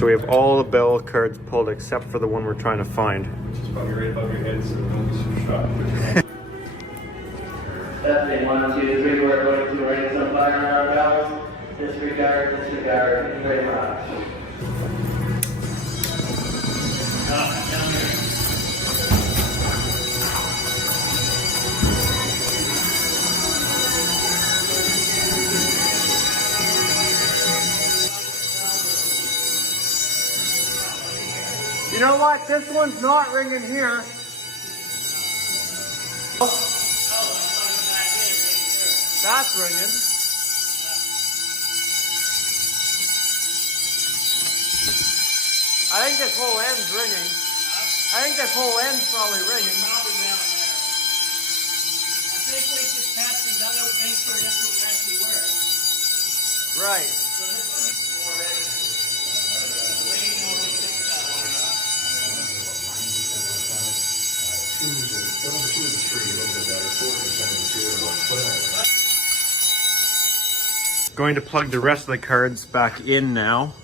So we have all the bell cards pulled except for the one we're trying to find. Which is probably right above your head, so don't be so shocked. Testing 1, 2, 3. We're going to raise some fire on our bells. Disregard, disregard. Thank you very much. You know what? This one's not ringing here. That's ringing. I think this whole end's ringing. I think this whole end's probably ringing. Probably down there. I think we should test these other, make sure this will actually work. Right. So this is already. Waiting over 6,000. Going to plug the rest of the cards back in now.